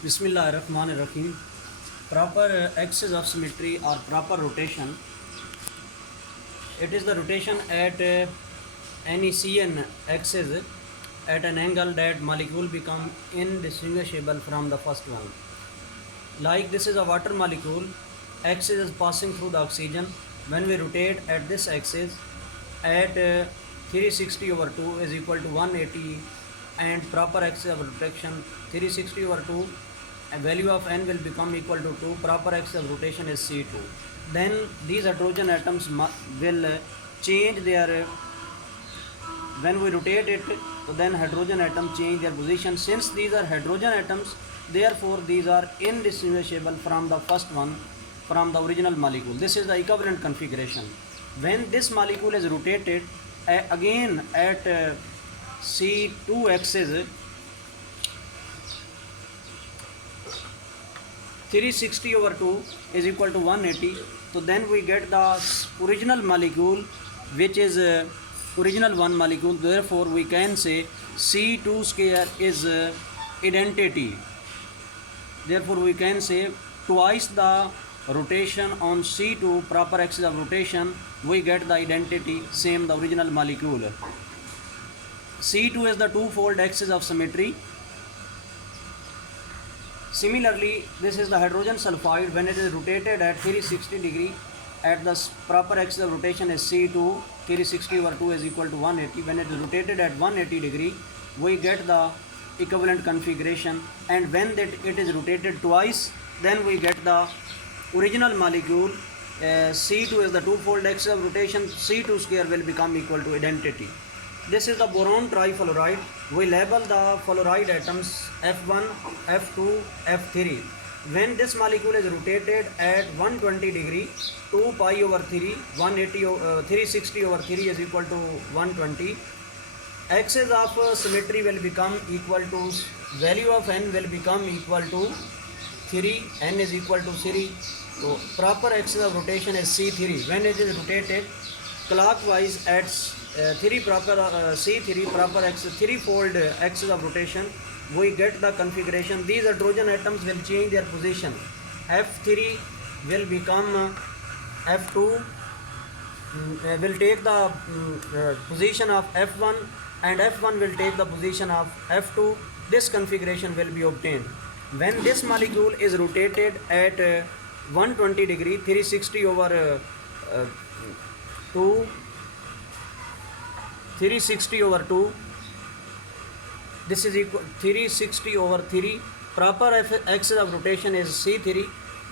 Bismillahirrahmanirrahim. Proper axis of symmetry or proper rotation. It is the rotation at any CN axis at an angle that molecule become indistinguishable from the first one. Like this is a water molecule, axis is passing through the oxygen. When we rotate at this axis at 360 over 2 is equal to 180, and proper axis of rotation 360 over 2, a value of n will become equal to 2. Proper axis of rotation is C2. Then these hydrogen atoms will change their when we rotate it, so then hydrogen atoms change their position. Since these are hydrogen atoms, therefore these are indistinguishable from the first one, from the original molecule. This is the equivalent configuration. When this molecule is rotated again at C2 axis 360 over 2 is equal to 180, so then we get the original molecule, which is original one molecule. Therefore we can say C2 square is identity. Therefore we can say twice the rotation on C2 proper axis of rotation, we get the identity same the original molecule. C2 is the two-fold axis of symmetry. Similarly, this is the hydrogen sulfide. When it is rotated at 360 degree, at the proper axis of rotation is C2, 360 over 2 is equal to 180. When it is rotated at 180 degree, we get the equivalent configuration, and when it is rotated twice, then we get the original molecule. C2 is the two-fold axis of rotation, C2 square will become equal to identity. This is the boron trifluoride. We label the fluoride atoms F1, F2, F3. When this molecule is rotated at 120 degree, 2 pi over 3, 360 over 3 is equal to 120. Axis of symmetry will become equal to, value of n will become equal to 3, n is equal to 3. So proper axis of rotation is C3. When it is rotated clockwise at C3 proper axis, threefold axis of rotation, we get the configuration. These hydrogen atoms will change their position. F3 will become F2, will take the position of F1, and F1 will take the position of F2. This configuration will be obtained. When this molecule is rotated at 120 degree, 360 over 2, 360 over 2, this is equal 360 over 3. Proper axis of rotation is C3.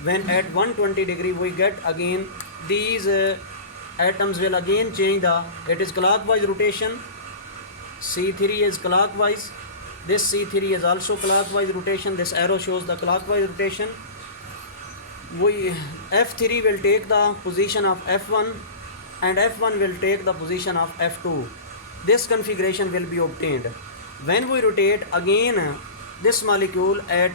When at 120 degree, we get again these atoms will again change the, it is clockwise rotation. C3 is clockwise, this C3 is also clockwise rotation. This arrow shows the clockwise rotation. F3 will take the position of F1, and F1 will take the position of F2. This configuration will be obtained. When we rotate again this molecule at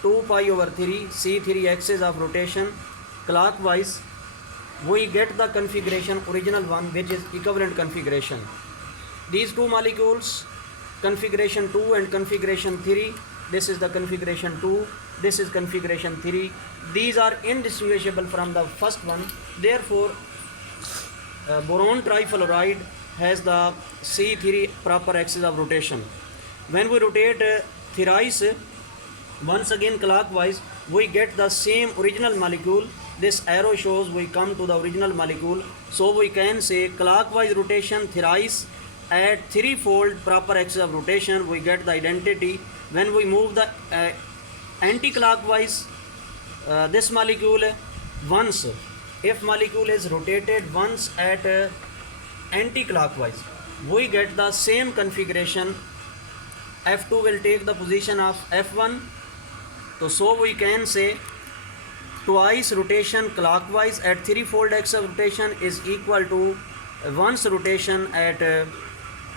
2 pi over 3, C3 axis of rotation clockwise, we get the configuration original one, which is equivalent configuration. These two molecules, configuration 2 and configuration 3, this is the configuration 2, this is configuration 3. These are indistinguishable from the first one. Therefore boron trifluoride has the C3 proper axis of rotation. When we rotate thrice, once again clockwise, we get the same original molecule. This arrow shows we come to the original molecule. So we can say clockwise rotation thrice at threefold proper axis of rotation, we get the identity. When we move the anti-clockwise, this molecule once, if molecule is rotated once at anti-clockwise, we get the same configuration. F2 will take the position of F1. So we can say twice rotation clockwise at threefold axis of rotation is equal to once rotation at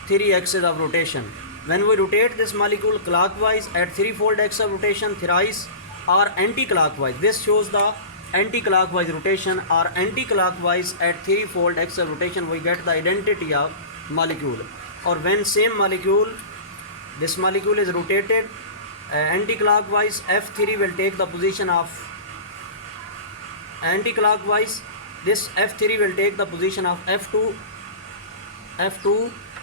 3 axis of rotation. When we rotate this molecule clockwise at threefold axis of rotation thrice or anti-clockwise, this shows the anti-clockwise rotation or anti-clockwise at threefold axis of rotation, we get the identity of molecule. Or when same molecule, this molecule is rotated Anti-clockwise, F3 will take the position of anti-clockwise. This F3 will take the position of F2,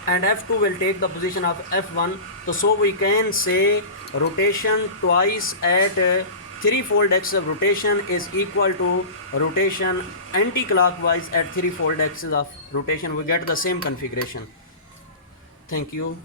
and F2 will take the position of F1. So we can say rotation twice at threefold axis of rotation is equal to rotation anti-clockwise at threefold axis of rotation. We get the same configuration. Thank you.